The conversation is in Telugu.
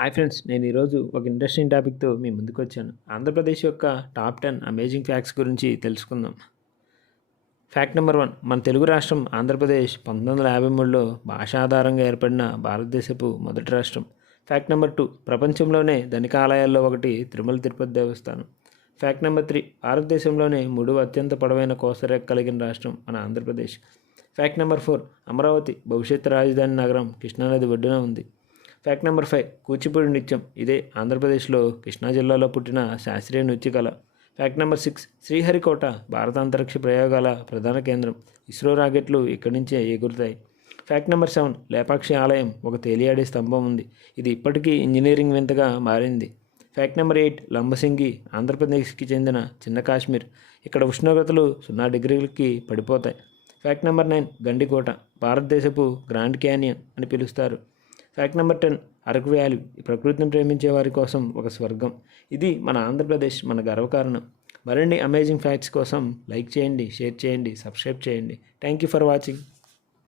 హాయ్ ఫ్రెండ్స్, నేను ఈరోజు ఒక ఇంట్రెస్టింగ్ టాపిక్తో మీ ముందుకు వచ్చాను. ఆంధ్రప్రదేశ్ యొక్క టాప్ 10 అమేజింగ్ ఫ్యాక్ట్స్ గురించి తెలుసుకుందాం. Fact number 1. మన తెలుగు రాష్ట్రం ఆంధ్రప్రదేశ్ 1953లో భాష ఆధారంగా ఏర్పడిన భారతదేశపు మొదటి రాష్ట్రం. Fact number 2. ప్రపంచంలోనే ధనిక ఆలయాల్లో ఒకటి తిరుమల తిరుపతి దేవస్థానం. Fact number 3. భారతదేశంలోనే 3వ అత్యంత పొడవైన కోస్తరేఖ కలిగిన రాష్ట్రం మన ఆంధ్రప్రదేశ్. Fact number 4. అమరావతి భవిష్యత్తు రాజధాని నగరం కృష్ణానది ఒడ్డున ఉంది. Fact number 5. కూచిపూడి నృత్యం ఇదే ఆంధ్రప్రదేశ్లో కృష్ణా జిల్లాలో పుట్టిన శాస్త్రీయ నృత్య కళ. Fact number 6. శ్రీహరికోట భారత అంతరిక్ష ప్రయోగాల ప్రధాన కేంద్రం. ఇస్రో రాకెట్లు ఇక్కడి నుంచే ఎగురుతాయి. Fact number 7. లేపాక్షి ఆలయం ఒక తేలియాడే స్తంభం ఉంది. ఇది ఇప్పటికీ ఇంజనీరింగ్ వింతగా మారింది. Fact number 8. లంబసింగి ఆంధ్రప్రదేశ్కి చెందిన చిన్న కాశ్మీర్. ఇక్కడ ఉష్ణోగ్రతలు 0 డిగ్రీలకి పడిపోతాయి. Fact number 9. గండికోట భారతదేశపు గ్రాండ్ క్యానియన్ అని పిలుస్తారు. Fact number 10. అరకు వ్యాలీ ప్రకృతిని ప్రేమించే వారి కోసం ఒక స్వర్గం. ఇది మన ఆంధ్రప్రదేశ్ మన గర్వకారణం. మరిన్ని అమేజింగ్ ఫ్యాక్ట్స్ కోసం లైక్ చేయండి, షేర్ చేయండి, సబ్స్క్రైబ్ చేయండి. Thank you for watching.